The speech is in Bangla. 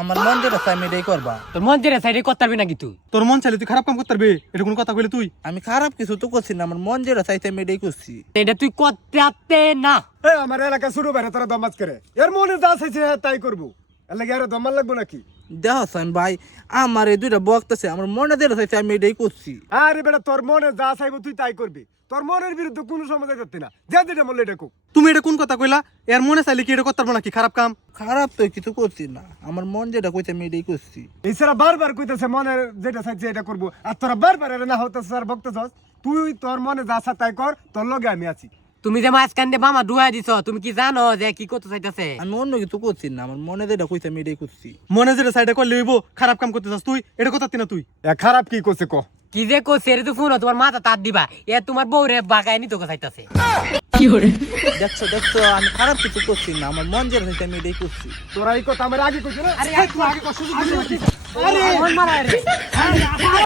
আমার মন যেটা চাই আমি এটাই করবা। তোর মন যেটা সাইডে করতে পারবি নাকি তুই? তোর মন চাইলে তুই খারাপ কাম করতে পারবি, এটা কোন কথা কইলে তুই? আমি খারাপ কিছু তো করছি না, আমার মন যেটা চাইছে আমি এটাই করছি। এটা তুই করতে না। এই আমার এলাকা শুরু বাইরে তোরা দমাজ করে এর মনে যা চাইছে তাই করবো, এর লাগে আরো দমাল লাগবো নাকি? দেখছেন ভাই, আমার এই দুইটা বক্তাছে, আমার মনে যেটা চাইছে আমি এটাই করছি। আরে বেটা তোর মনে যা চাইবো তুই তাই করবি, তোর মনের বিরুদ্ধে কোনো সময় করতে না, যা যেটা বললে এটা কো। তুমি এটা কোন কথা কইলা? এর মনে চাইলে কি এটা করতে পারবো নাকি খারাপ কাম? খারাপ তো কিছু করছি না, আমার মন যেটা কইছে আমি এটাই করছি। এছাড়া বারবার কইতেছে মনের যেটা চাইছে এটা করবো, আর তোরা বারবার এটা না হতেছে আর বকতেছস। তুই তোর মনে যা চা তাই কর, তোর লগে আমি আছি। তুমি যে মাঝখান দিয়ে বামা ডুয়াই দিছ, তুমি কি জানো যে কি করতে চাইতেছে? আমি অন্য কিছু করছি না, আমার মনে যেটা কইছে আমি এটাই করছি। মনে যেটা সাইডে করলে হইব, খারাপ কাম করতে চাস তুই, এটা কথা না তুই? এ খারাপ কি করছে ক? কি যে করছে রে, তুই ফোন তোমার মাথা তার দিবা, এ তোমার বউ রে বাগায় নি তোকে চাইতেছে। দেখছো দেখছো, আমি খারাপ কিছু করছি না, আমার মন যেটা চাইছে আমি এটাই করছি। তোরা এই কথা আমার আগে কইছে না? আরে তুই আগে কর, সুযোগ দিবি নাকি? আরে মারা রে।